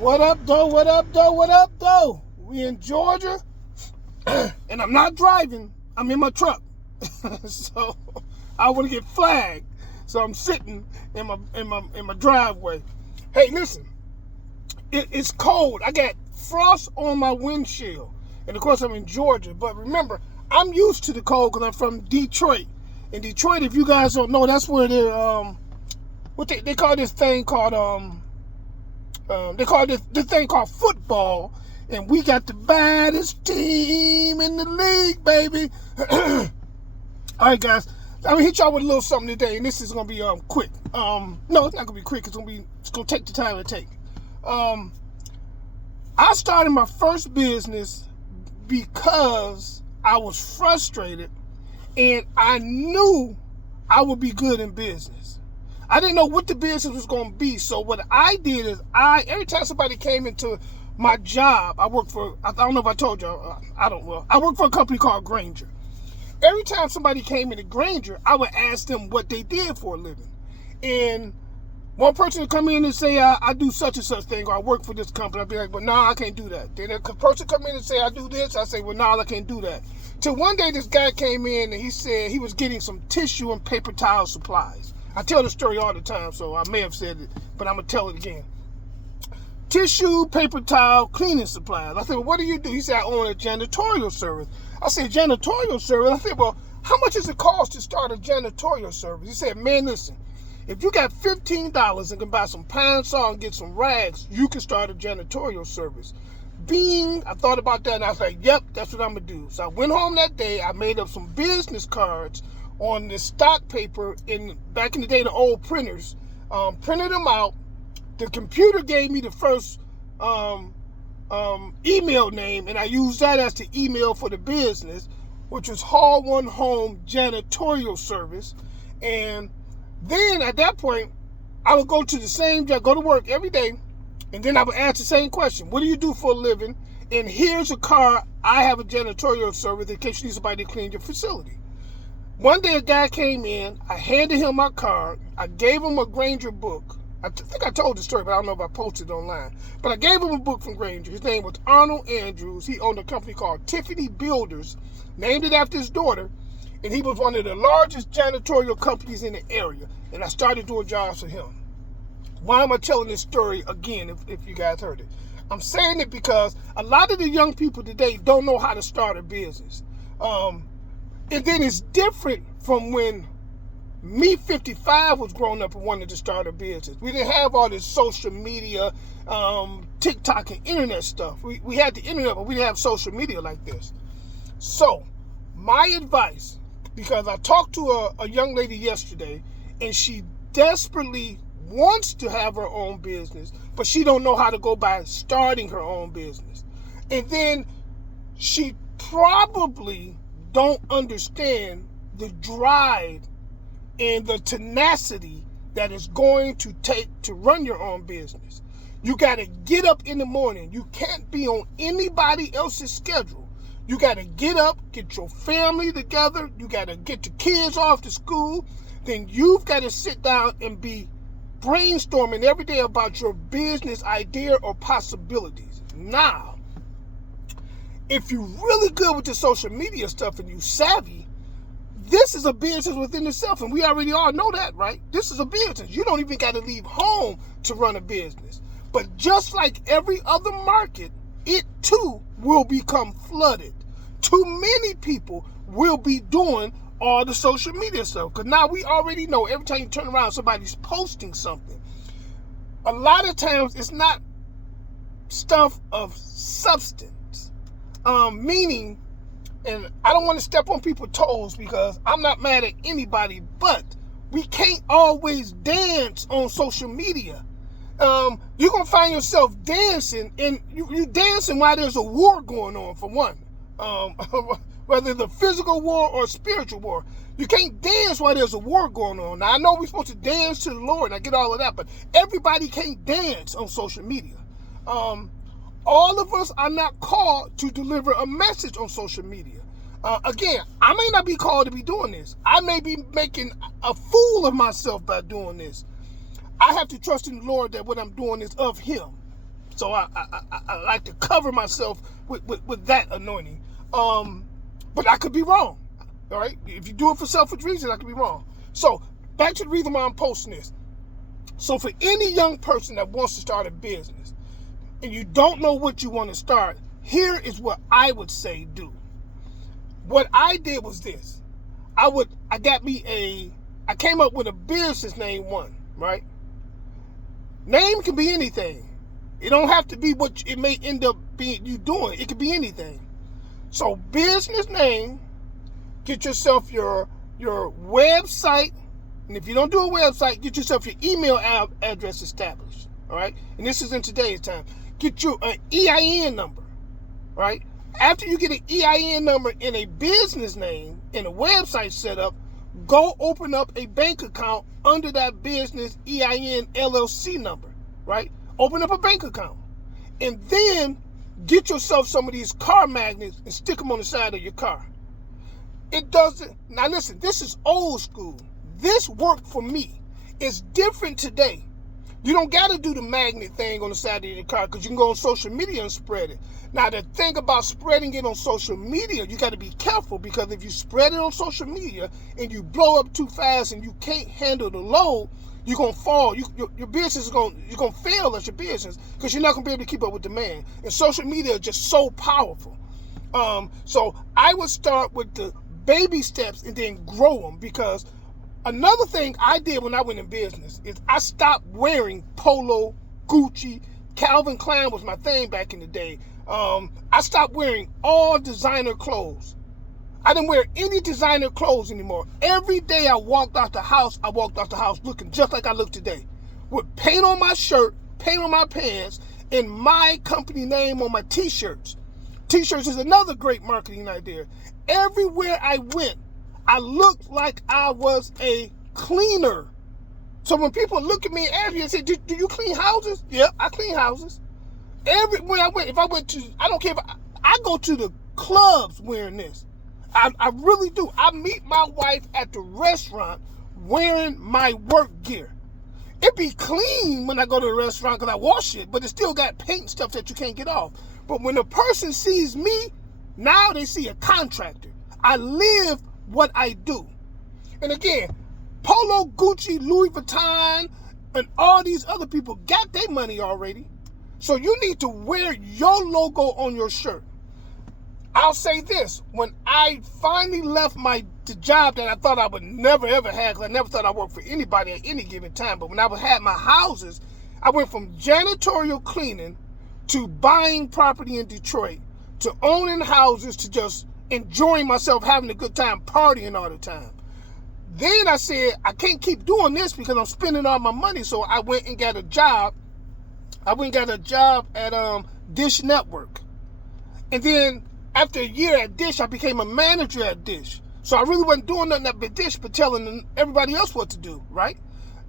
What up, though? What up, though? What up, though? We in Georgia, and I'm not driving. I'm in my truck, so I want to get flagged. So I'm sitting in my driveway. Hey, listen, it's cold. I got frost on my windshield, and of course I'm in Georgia. But remember, I'm used to the cold because I'm from Detroit. In Detroit, if you guys don't know, that's where they call this thing called they call this thing called football, and we got the baddest team in the league, baby. All right, guys, I'm gonna hit y'all with a little something today, and this is gonna be quick. No, it's not gonna be quick. It's gonna take the time to take. I started my first business because I was frustrated, and I knew I would be good in business. I didn't know what the business was going to be. So what I did is every time somebody came into my job, I don't know if I told y'all, I work for a company called Grainger. Every time somebody came into Grainger, I would ask them what they did for a living. And one person would come in and say, I do such and such thing, or I work for this company. I'd be like, but no, I can't do that. Then a person come in and say, I do this. I say, well, no, I can't do that. Till one day this guy came in and he said he was getting some tissue and paper towel supplies. I tell the story all the time, so I may have said it, but I'm going to tell it again. Tissue, paper towel, cleaning supplies. I said, well, what do you do? He said, I own a janitorial service. I said, janitorial service? I said, well, how much does it cost to start a janitorial service? He said, man, listen, if you got $15 and can buy some pine saw and get some rags, you can start a janitorial service. I thought about that, and I was like, yep, that's what I'm going to do. So I went home that day. I made up some business cards on the stock paper back in the day, the old printers, printed them out. The computer gave me the first email name, and I used that as the email for the business, which was Hall One Home Janitorial Service. And then at that point, I would go to the same job, go to work every day, and then I would ask the same question: what do you do for a living? And here's a card. I have a janitorial service in case you need somebody to clean your facility. One day a guy came in, I handed him my card, I gave him a Grainger book. I think I told the story, but I don't know if I posted it online. But I gave him a book from Grainger. His name was Arnold Andrews. He owned a company called Tiffany Builders, named it after his daughter, and he was one of the largest janitorial companies in the area. And I started doing jobs for him. Why am I telling this story again if you guys heard it? I'm saying it because a lot of the young people today don't know how to start a business. And then it's different from when me, 55, was growing up and wanted to start a business. We didn't have all this social media, TikTok and internet stuff. We had the internet, but we didn't have social media like this. So my advice, because I talked to a young lady yesterday, and she desperately wants to have her own business, but she don't know how to go by starting her own business. And then she probably don't understand the drive and the tenacity that it's going to take to run your own business. You got to get up in the morning. You can't be on anybody else's schedule. You got to get up, get your family together. You got to get your kids off to school. Then you've got to sit down and be brainstorming every day about your business idea or possibilities. Now, if you're really good with the social media stuff and you savvy, this is a business within itself, and we already all know that, right? This is a business. You don't even got to leave home to run a business. But just like every other market, it too will become flooded. Too many people will be doing all the social media stuff, because now we already know every time you turn around, somebody's posting something. A lot of times it's not stuff of substance. Meaning, and I don't want to step on people's toes because I'm not mad at anybody, but we can't always dance on social media. You're going to find yourself dancing, and you dancing while there's a war going on, for one. Whether the physical war or spiritual war. You can't dance while there's a war going on. Now, I know we're supposed to dance to the Lord, and I get all of that, but everybody can't dance on social media. All of us are not called to deliver a message on social media. Again, I may not be called to be doing this. I may be making a fool of myself by doing this. I have to trust in the Lord that what I'm doing is of Him. So I like to cover myself with that anointing. But I could be wrong. All right? If you do it for selfish reasons, I could be wrong. So back to the reason why I'm posting this. So for any young person that wants to start a business and you don't know what you want to start, here is what I would say do. What I did was this. I came up with a business name one, right? Name can be anything. It don't have to be what it may end up being you doing. It could be anything. So business name, get yourself your website, and if you don't do a website, get yourself your email address established, all right? And this is in today's time. Get you an EIN number, right? After you get an EIN number and a business name and a website set up, go open up a bank account under that business EIN LLC number, right? Open up a bank account. And then get yourself some of these car magnets and stick them on the side of your car. It doesn't, now listen, this is old school. This worked for me. It's different today. You don't got to do the magnet thing on the side of your car because you can go on social media and spread it. Now, the thing about spreading it on social media, you got to be careful because if you spread it on social media and you blow up too fast and you can't handle the load, you're going to fall. Your business is going to fail as your business because you're not going to be able to keep up with demand. And social media is just so powerful. So I would start with the baby steps and then grow them, because another thing I did when I went in business is I stopped wearing Polo, Gucci. Calvin Klein was my thing back in the day. I stopped wearing all designer clothes. I didn't wear any designer clothes anymore. Every day I walked out the house looking just like I look today. With paint on my shirt, paint on my pants, and my company name on my t-shirts. T-shirts is another great marketing idea. Everywhere I went, I looked like I was a cleaner. So when people look at me and ask me and say, do you clean houses? Yeah, I clean houses. Everywhere I went, I don't care if I go to the clubs wearing this. I really do. I meet my wife at the restaurant wearing my work gear. It be clean when I go to the restaurant because I wash it, but it still got paint and stuff that you can't get off. But when a person sees me, now they see a contractor. I live what I do. And again, Polo, Gucci, Louis Vuitton, and all these other people got their money already. So you need to wear your logo on your shirt. I'll say this, when I finally left the job that I thought I would never ever have, because I never thought I worked for anybody at any given time, but when I had my houses, I went from janitorial cleaning to buying property in Detroit, to owning houses, to just enjoying myself, having a good time, partying all the time. Then I said, I can't keep doing this because I'm spending all my money, so I went and got a job. I went and got a job at Dish Network. And then after a year at Dish, I became a manager at Dish. So I really wasn't doing nothing at Dish but telling everybody else what to do, right?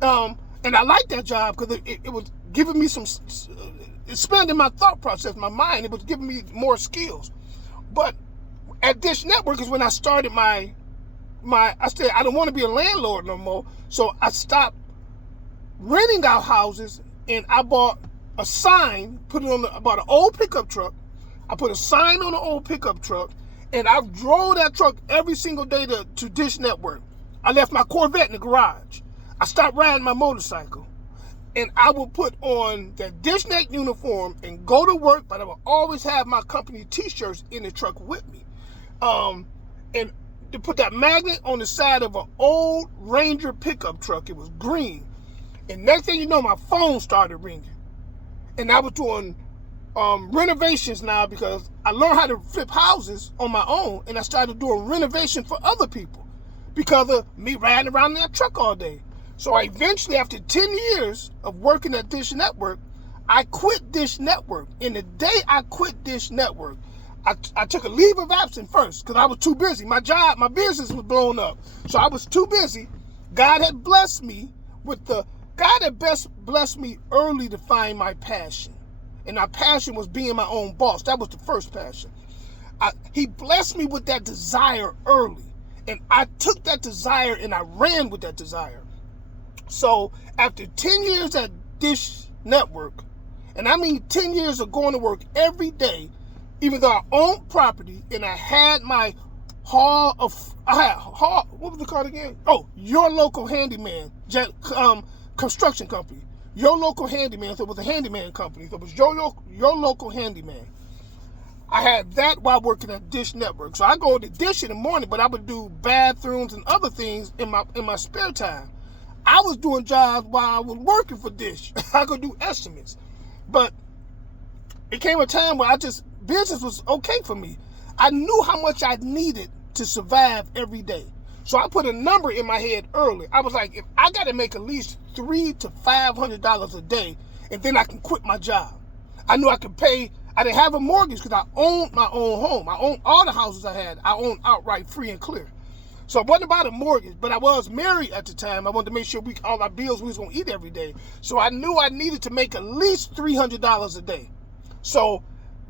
And I liked that job because it was giving me some, expanding my thought process, my mind. It was giving me more skills. But at Dish Network is when I started I said I don't want to be a landlord no more. So I stopped renting out houses and I bought a sign, I bought an old pickup truck. I put a sign on the old pickup truck, and I drove that truck every single day to Dish Network. I left my Corvette in the garage. I stopped riding my motorcycle, and I would put on the Dish Net uniform and go to work, but I would always have my company t-shirts in the truck with me. And to put that magnet on the side of an old Ranger pickup truck. It was green. And next thing you know, my phone started ringing. And I was doing renovations now because I learned how to flip houses on my own, and I started doing renovation for other people because of me riding around in that truck all day. So I eventually, after 10 years of working at Dish Network, I quit Dish Network. And the day I quit Dish Network, I took a leave of absence first because I was too busy. My business was blown up. So I was too busy. God had blessed me early to find my passion. And my passion was being my own boss. That was the first passion. He blessed me with that desire early. And I took that desire and I ran with that desire. So after 10 years at Dish Network, And I mean 10 years of going to work every day, even though I owned property and I had my what was it called again? Oh, Your Local Handyman, construction company. Your Local Handyman, so it was a handyman company. So it was Your Local Handyman. I had that while working at Dish Network. So I go to Dish in the morning, but I would do bathrooms and other things in my spare time. I was doing jobs while I was working for Dish. I could do estimates. But it came a time where business was okay for me. I knew how much I needed to survive every day. So I put a number in my head early. I was like, if I got to make at least $300 to $500 a day, and then I can quit my job. I knew I could pay. I didn't have a mortgage because I owned my own home. I owned all the houses I had. I owned outright, free and clear. So it wasn't about a mortgage, but I was married at the time. I wanted to make sure all our bills we was going to eat every day. So I knew I needed to make at least $300 a day. So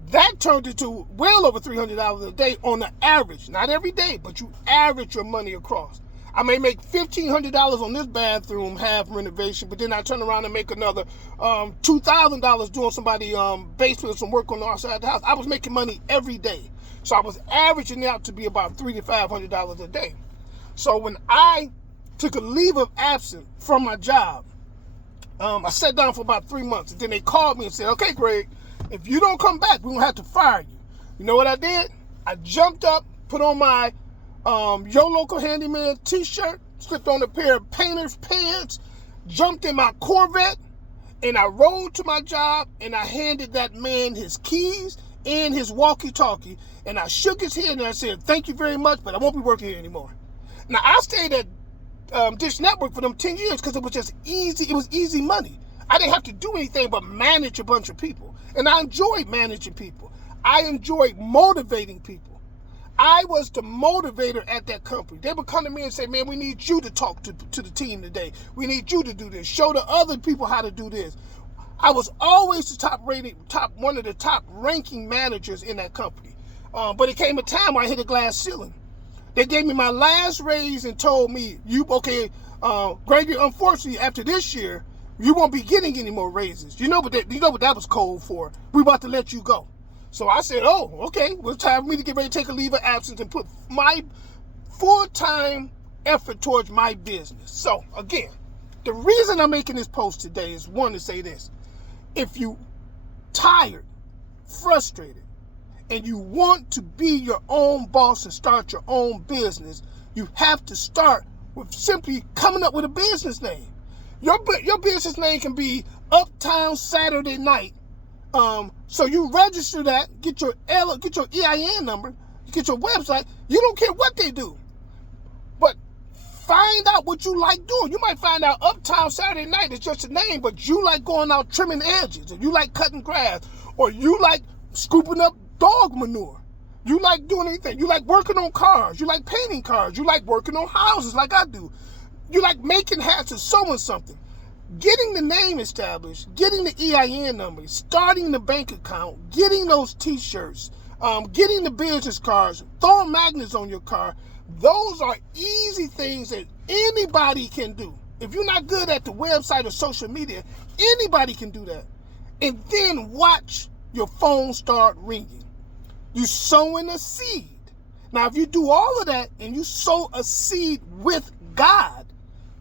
that turned into well over $300 a day on the average. Not every day, but you average your money across. I may make $1,500 on this bathroom, half renovation, but then I turn around and make another $2,000 doing somebody's basement, some work on the outside of the house. I was making money every day. So I was averaging out to be about $300 to $500 a day. So when I took a leave of absence from my job, I sat down for about 3 months, and then they called me and said, okay, Greg, if you don't come back, we're going to have to fire you. You know what I did? I jumped up, put on my Your Local Handyman t-shirt, slipped on a pair of painter's pants, jumped in my Corvette, and I rode to my job, and I handed that man his keys and his walkie-talkie, and I shook his hand and I said, thank you very much, but I won't be working here anymore. Now, I stayed at Dish Network for them 10 years because it was just easy. It was easy money. I didn't have to do anything but manage a bunch of people. And I enjoyed managing people. I enjoyed motivating people. I was the motivator at that company. They would come to me and say, man, we need you to talk to the team today. We need you to do this. Show the other people how to do this. I was always the one of the top ranking managers in that company. But it came a time where I hit a glass ceiling. They gave me my last raise and told me, Gregory, unfortunately, after this year, you won't be getting any more raises. You know what that was code for? We about to let you go. So I said, oh, okay. Well, it's time for me to get ready to take a leave of absence and put my full-time effort towards my business. So, again, the reason I'm making this post today is, one, to say this. If you tired, frustrated, and you want to be your own boss and start your own business, you have to start with simply coming up with a business name. Your business name can be Uptown Saturday Night. So you register that, get your EIN number, get your website. You don't care what they do, but find out what you like doing. You might find out Uptown Saturday Night is just a name, but you like going out trimming edges, or you like cutting grass, or you like scooping up dog manure. You like doing anything. You like working on cars. You like painting cars. You like working on houses like I do. You like making hats or sewing something. Getting the name established, getting the EIN number, starting the bank account, getting those t-shirts, getting the business cards, throwing magnets on your car, those are easy things that anybody can do. If you're not good at the website or social media, anybody can do that. And then watch your phone start ringing. You sowing a seed. Now, if you do all of that and you sow a seed with God,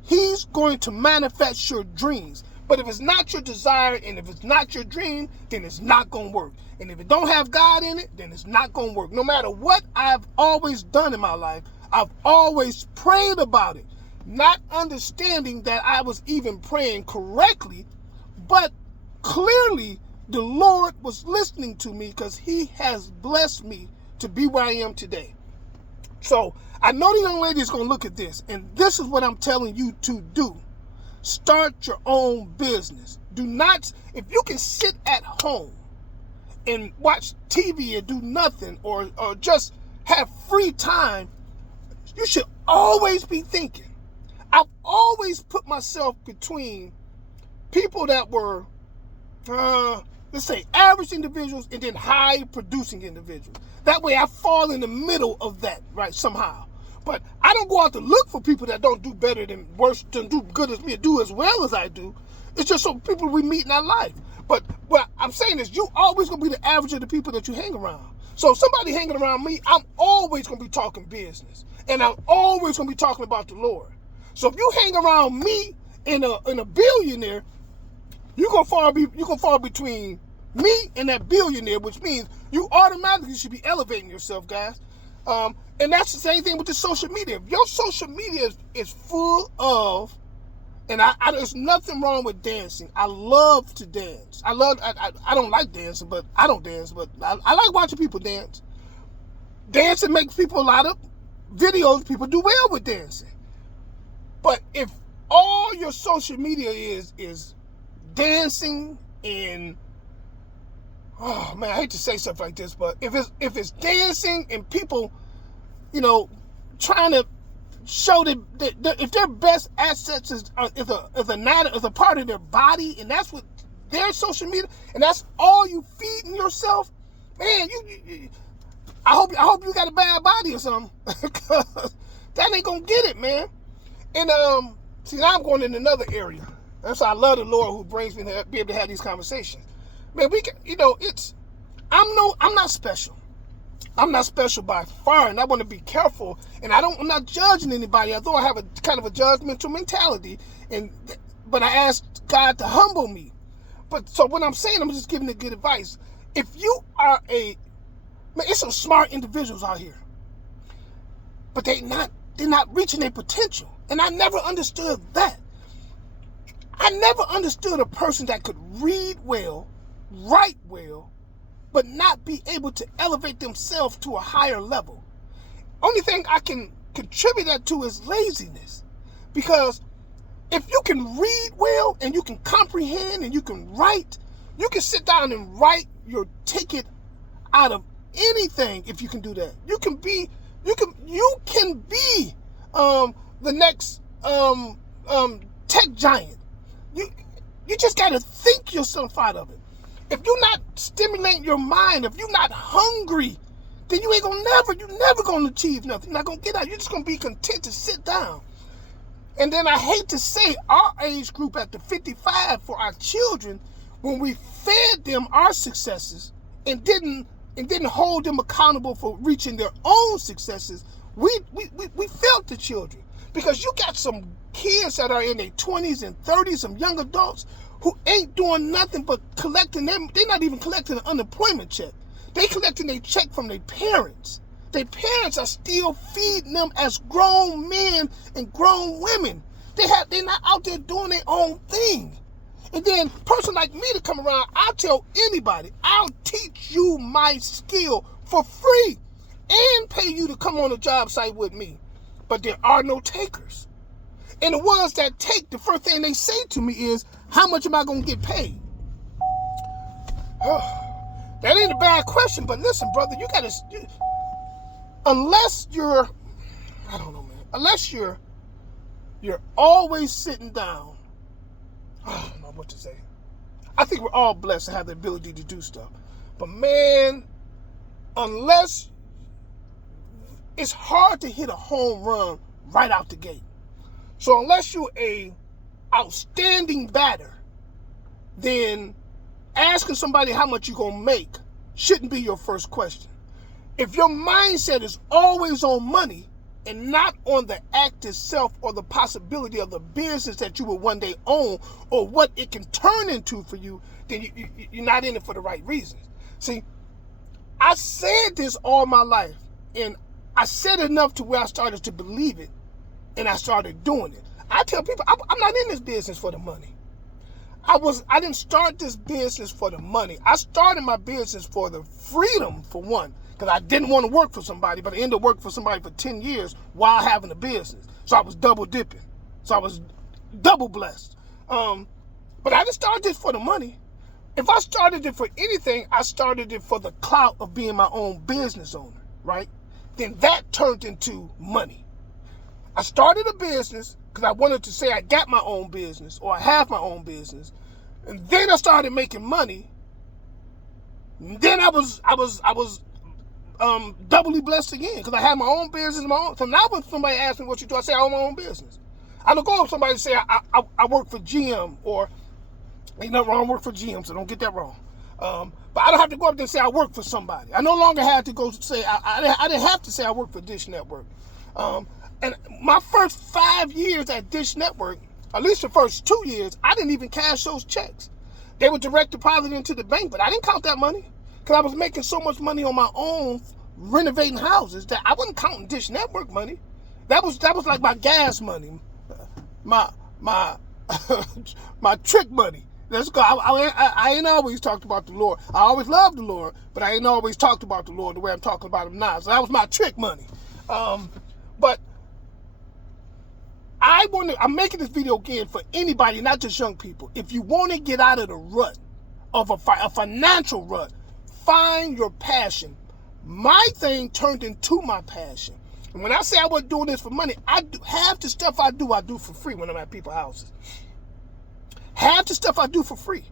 He's going to manifest your dreams. But if it's not your desire and if it's not your dream, then it's not going to work. And if it don't have God in it, then it's not going to work. No matter what I've always done in my life, I've always prayed about it, not understanding that I was even praying correctly, but clearly the Lord was listening to me because He has blessed me to be where I am today. So I know the young lady is going to look at this, and this is what I'm telling you to do. Start your own business. Do not, if you can sit at home and watch TV and do nothing, or just have free time, you should always be thinking. I've always put myself between people that were, let's say, average individuals and then high producing individuals. That way I fall in the middle of that, right, somehow. But I don't go out to look for people that don't do better than worse, than do good as me, do as well as I do. It's just so people we meet in our life. But what I'm saying is, you always gonna be the average of the people that you hang around. So if somebody hanging around me, I'm always gonna be talking business, and I'm always gonna be talking about the Lord. So if you hang around me and a billionaire, you're gonna fall between me and that billionaire, which means you automatically should be elevating yourself, guys. And that's the same thing with the social media. If your social media is full of, and there's nothing wrong with dancing. I love to dance. I don't like dancing, but I don't dance, but I like watching people dance. Dancing makes people a lot of videos. People do well with dancing. But if all your social media is dancing and, oh man, I hate to say stuff like this, but if it's dancing and people, trying to show that if their best assets is a part of their body, and that's what their social media, and that's all you feeding yourself, man, I hope you got a bad body or something, because that ain't gonna get it, man. And see, now I'm going in another area. That's why I love the Lord who brings me to be able to have these conversations. Man, we can, I'm not special. I'm not special by far, and I want to be careful. And I'm not judging anybody, although I have a kind of a judgmental mentality. But I asked God to humble me. But so what I'm saying, I'm just giving the good advice. If you are it's some smart individuals out here, but they're not reaching their potential. And I never understood that. I never understood a person that could read well, write well, but not be able to elevate themselves to a higher level. Only thing I can contribute that to is laziness. Because if you can read well and you can comprehend and you can write, you can sit down and write your ticket out of anything. If you can do that, you can be the next tech giant. You just got to think yourself out of it. If you're not stimulating your mind, if you're not hungry, then you're never gonna achieve nothing. You're not gonna get out. You're just gonna be content to sit down. And then I hate to say, our age group at the 55 for our children, when we fed them our successes and didn't hold them accountable for reaching their own successes, we failed the children. Because you got some kids that are in their 20s and 30s, some young adults who ain't doing nothing but collecting them. They're not even collecting an unemployment check. They collecting their check from their parents. Their parents are still feeding them as grown men and grown women. They're not out there doing their own thing. And then a person like me to come around, I'll tell anybody, I'll teach you my skill for free and pay you to come on a job site with me. But there are no takers. And the ones that take, the first thing they say to me is, how much am I going to get paid? That ain't a bad question, but listen, brother, you got to, unless you're always sitting down, I don't know what to say. I think we're all blessed to have the ability to do stuff. But man, it's hard to hit a home run right out the gate. So unless you're a outstanding batter, then asking somebody how much you're going to make shouldn't be your first question. If your mindset is always on money and not on the act itself or the possibility of the business that you will one day own or what it can turn into for you, then you're not in it for the right reasons. See, I said this all my life, and I said enough to where I started to believe it, and I started doing it. I tell people, I'm not in this business for the money. I didn't start this business for the money. I started my business for the freedom, for one, because I didn't want to work for somebody, but I ended up working for somebody for 10 years while having a business. So I was double dipping. So I was double blessed. But I didn't start this for the money. If I started it for anything, I started it for the clout of being my own business owner, right? Then that turned into money. I started a business because I wanted to say I got my own business or I have my own business. And then I started making money. And then I was doubly blessed again because I had my own business, So now when somebody asks me what you do, I say I own my own business. I don't go up to somebody and say I work for GM or Ain't nothing wrong with work for GM, so don't get that wrong. But I don't have to go up there and say I work for somebody. I no longer had to go say, I didn't have to say I work for Dish Network. And my first 5 years at Dish Network, at least the first 2 years, I didn't even cash those checks. They were direct deposited into the bank, but I didn't count that money because I was making so much money on my own renovating houses that I wasn't counting Dish Network money. That was like my gas money, my my trick money. Let's go. I ain't always talked about the Lord. I always loved the Lord, but I ain't always talked about the Lord the way I'm talking about him now. So that was my trick money. But I'm making this video again for anybody, not just young people. If you want to get out of the rut of a financial rut, find your passion. My thing turned into my passion. And when I say I wasn't doing this for money, half the stuff I do for free when I'm at people's houses. Half the stuff I do for free.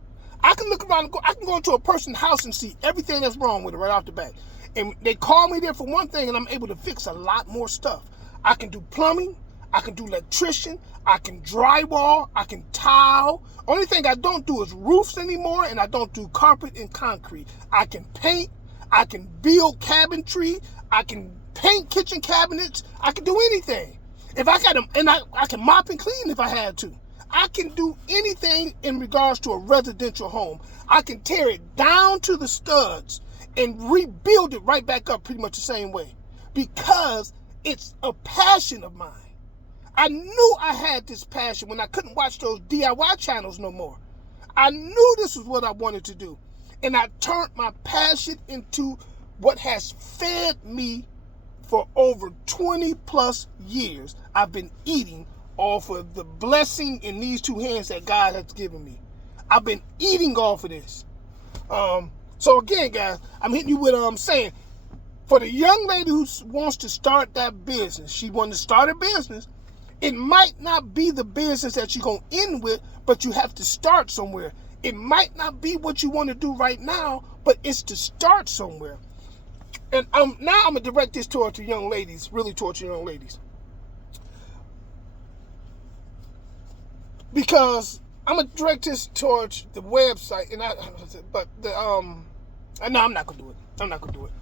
I can look around, I can go into a person's house and see everything that's wrong with it right off the bat. And they call me there for one thing and I'm able to fix a lot more stuff. I can do plumbing, I can do electrician, I can drywall, I can tile. Only thing I don't do is roofs anymore, and I don't do carpet and concrete. I can paint, I can build cabinetry, I can paint kitchen cabinets, I can do anything. If I got them, and I can mop and clean if I had to. I can do anything in regards to a residential home. I can tear it down to the studs and rebuild it right back up pretty much the same way because it's a passion of mine. I knew I had this passion when I couldn't watch those DIY channels no more. I knew this was what I wanted to do. And I turned my passion into what has fed me for over 20 plus years. I've been eating off of the blessing in these two hands that God has given me. I've been eating off of this. So again, guys, I'm hitting you with what I'm saying. For the young lady who wants to start that business, she wants to start a business. It might not be the business that you're going to end with, but you have to start somewhere. It might not be what you want to do right now, but it's to start somewhere. And now I'm going to direct this towards the young ladies, really towards the young ladies. Because I'm going to direct this towards the website, no, I'm not going to do it. I'm not going to do it.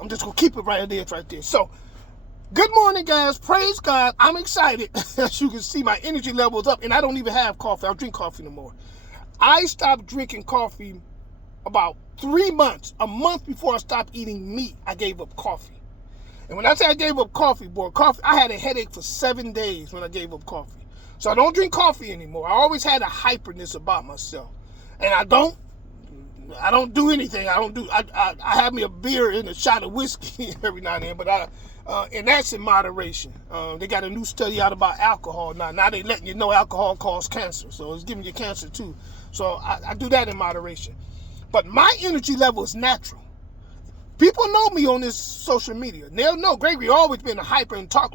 I'm just going to keep it right there. So, good morning, guys. Praise God. I'm excited. As you can see, my energy level is up, and I don't even have coffee. I don't drink coffee no more. I stopped drinking coffee about 3 months. A month before I stopped eating meat, I gave up coffee. And when I say I gave up coffee, I had a headache for 7 days when I gave up coffee. So I don't drink coffee anymore. I always had a hyperness about myself. And I don't do anything. I have me a beer and a shot of whiskey every now and then, but and that's in moderation. They got a new study out about alcohol now. Now they letting you know alcohol causes cancer, so it's giving you cancer too. So I do that in moderation. But my energy level is natural. People know me on this social media. They'll know Gregory always been a hyper and talk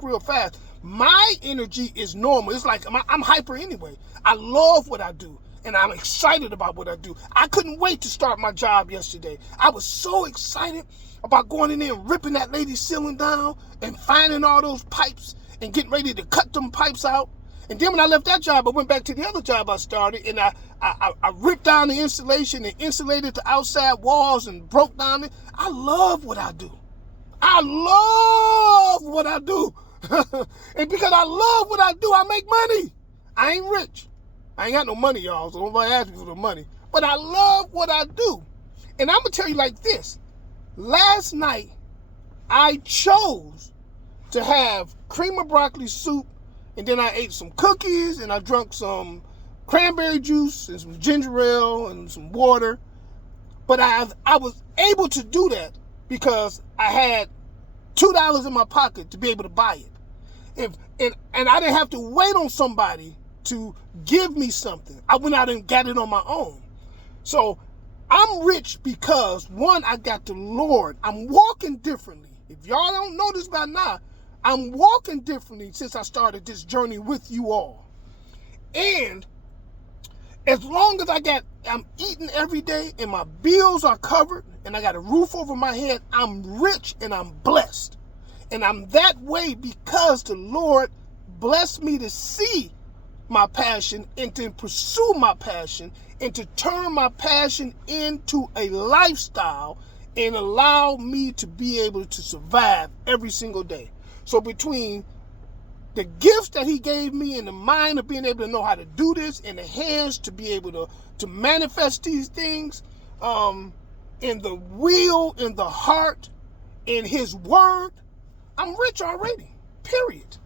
real fast. My energy is normal. It's like I'm hyper anyway. I love what I do. And I'm excited about what I do. I couldn't wait to start my job yesterday. I was so excited about going in there and ripping that lady's ceiling down and finding all those pipes and getting ready to cut them pipes out. And then when I left that job, I went back to the other job I started, and I ripped down the insulation and insulated the outside walls and broke down it. I love what I do. And because I love what I do, I make money. I ain't rich. I ain't got no money, y'all, so nobody ask me for the money. But I love what I do. And I'm going to tell you like this. Last night, I chose to have cream of broccoli soup, and then I ate some cookies, and I drank some cranberry juice and some ginger ale and some water. But I was able to do that because I had $2 in my pocket to be able to buy it. And I didn't have to wait on somebody to give me something. I went out and got it on my own. So I'm rich because, one, I got the Lord. I'm walking differently. If y'all don't know this by now, I'm walking differently since I started this journey with you all. And as long as I'm eating every day and my bills are covered and I got a roof over my head, I'm rich and I'm blessed. And I'm that way because the Lord blessed me to see my passion and to pursue my passion and to turn my passion into a lifestyle and allow me to be able to survive every single day. So between the gifts that he gave me and the mind of being able to know how to do this and the hands to be able to manifest these things, in the will, in the heart, in his word, I'm rich already, period.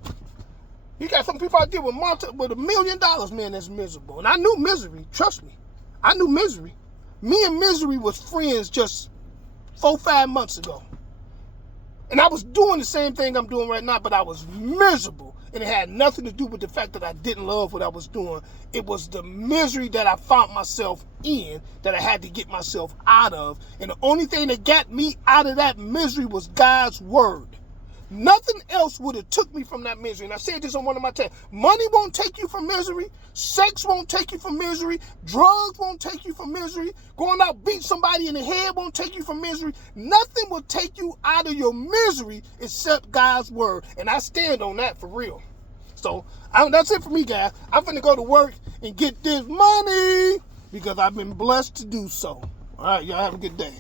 You got some people out there with $1 million, man, that's miserable. And I knew misery, trust me. I knew misery. Me and misery was friends just 4-5 months ago. And I was doing the same thing I'm doing right now, but I was miserable. And it had nothing to do with the fact that I didn't love what I was doing. It was the misery that I found myself in that I had to get myself out of. And the only thing that got me out of that misery was God's word. Nothing else would have took me from that misery. And I said this on one of my texts. Money won't take you from misery. Sex won't take you from misery. Drugs won't take you from misery. Going out beat somebody in the head won't take you from misery. Nothing will take you out of your misery except God's word. And I stand on that for real. So that's it for me, guys. I'm finna go to work and get this money because I've been blessed to do so. All right, y'all have a good day.